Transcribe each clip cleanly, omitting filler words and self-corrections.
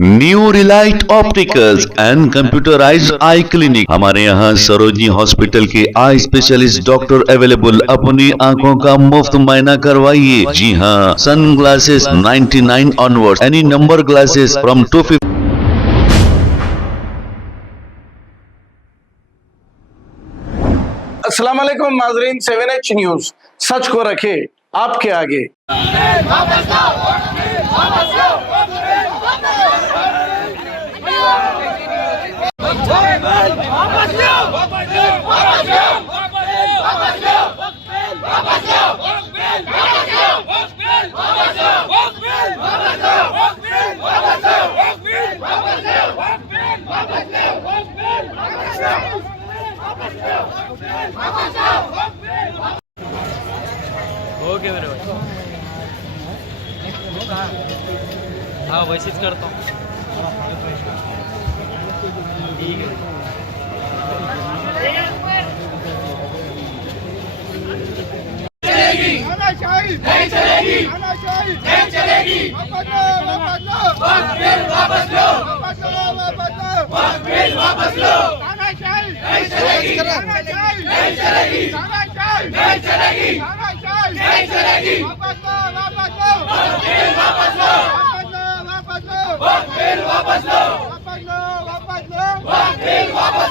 New Relight opticals and computerised eye clinic. हमारे यहाँ Sarojini hospital के आई स्पेशलिस्ट डॉक्टर अवेलेबल। अपनी आंखों का मुफ्त मायना करवाइए। जी हाँ, sunglasses 99 onward, any number glasses from 250। अस्सलाम वालेकुम नाजरीन, 7H न्यूज सच को रखे आपके आगे। ओके बरोबर, हाँ वैसेच करतो. ठीक आहे. नहीं चलेगी, नहीं चलेगी, वापस लो, वापस लो, वापस लो, वापस लो, तानाशाही नहीं चलेगी, नहीं चलेगी, तानाशाही नहीं चलेगी, नहीं चलेगी, वापस लो, वापस लो, वापस लो, वापस लो, वापस लो, वापस लो, वापस लो, वापस लो, वापस लो,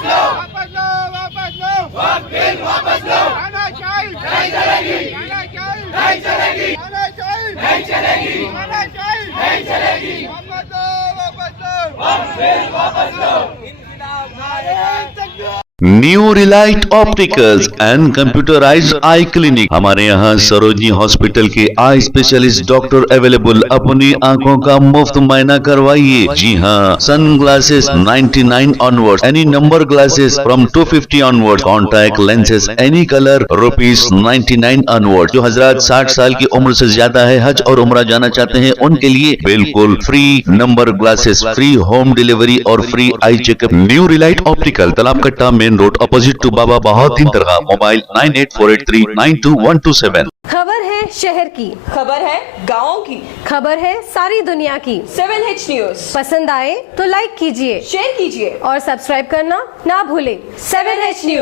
वापस लो, तानाशाही नहीं चलेगी, नहीं चलेगी, नहीं चलेगी, नहीं चलेगी, वापस लो। New Relight opticals and computerised eye clinic. हमारे यहाँ सरोजनी हॉस्पिटल के आई स्पेशलिस्ट डॉक्टर अवेलेबल। अपनी आंखों का मुफ्त मायना करवाइए। जी हाँ, sunglasses 99 onward, any number glasses from 250 onward, contact lenses any colour ₹99 onward. जो हजरात 60 साल की उम्र से ज्यादा है, हज और उम्रा जाना चाहते हैं, उनके लिए बिल्कुल free number glasses, free home delivery और free eye checkup. New Relight optical, Talab Katta, main road, opposite to Baba Bahauddin दरगाह। मोबाइल 9848392127। खबर है शहर की, खबर है गाँव की, खबर है सारी दुनिया की। 7H न्यूज पसंद आए तो लाइक कीजिए, शेयर कीजिए और सब्सक्राइब करना ना भूले। 7H news.